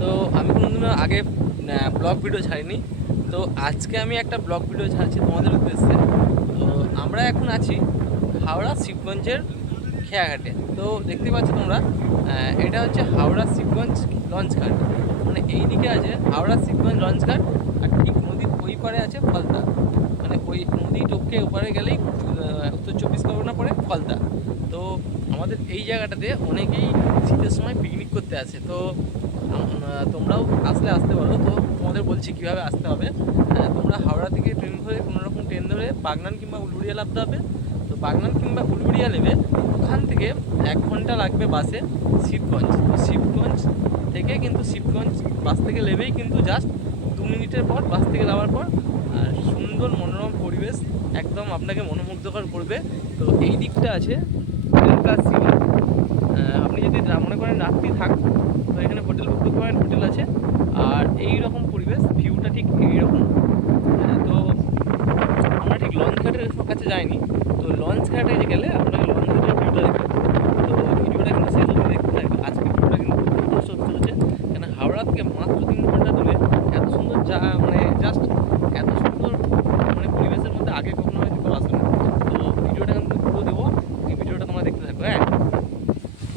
তো আমি কোনোদিনও আগে ব্লগ ভিডিও ছাড়িনি। তো আজকে আমি একটা ব্লগ ভিডিও ছাড়ছি তোমাদের উদ্দেশ্যে। তো আমরা এখন আছি হাওড়া শিবগঞ্জের খেয়াঘাটে। তো দেখতে পাচ্ছ তোমরা, এটা হচ্ছে হাওড়া শিবগঞ্জ লঞ্চ ঘাট। মানে এই দিকে আছে হাওড়া শিবগঞ্জ লঞ্চ ঘাট, আর ঠিক নদীর ওই পারে আছে ফলতা। মানে ওই নদী টপকে ওপারে গেলেই উত্তর চব্বিশ পরগনা পড়ে ফলতা। তো আমাদের এই জায়গাটাতে অনেকেই শীতের সময় পিকনিক করতে আসে। তো তোমরাও আসতে পারো। তো তোমাদের বলছি কীভাবে আসতে হবে। তোমরা হাওড়া থেকে ট্রেন ধরে কোনোরকম ট্রেন ধরে বাগনান কিংবা উলুবেড়িয়া নামতে হবে। তো বাগনান কিংবা উলুবেড়িয়া নেবে, ওখান থেকে 1 ঘন্টা লাগবে বাসে শিবগঞ্জ। তো শিবগঞ্জ থেকে কিন্তু শিবগঞ্জ বাস থেকে নেবেই কিন্তু জাস্ট 2 মিনিটের পর বাস থেকে নামার পর আর সুন্দর মনোরম পরিবেশ একদম আপনাকে মনোমুগ্ধকর করবে। তো এই দিকটা আছে হোটেল প্লাস সিটি। আপনি যদি মনে করেন রাত্রি থাকবো, তো এখানে হোটেল বুক করতে পারেন, হোটেল আছে। আর এই রকম পরিবেশ, ভিউটা ঠিক এইরকম। তো আমরা ঠিক লঞ্চ ঘাটের কাছে যাইনি। তো লঞ্চ ঘাটে গেলে আপনাকে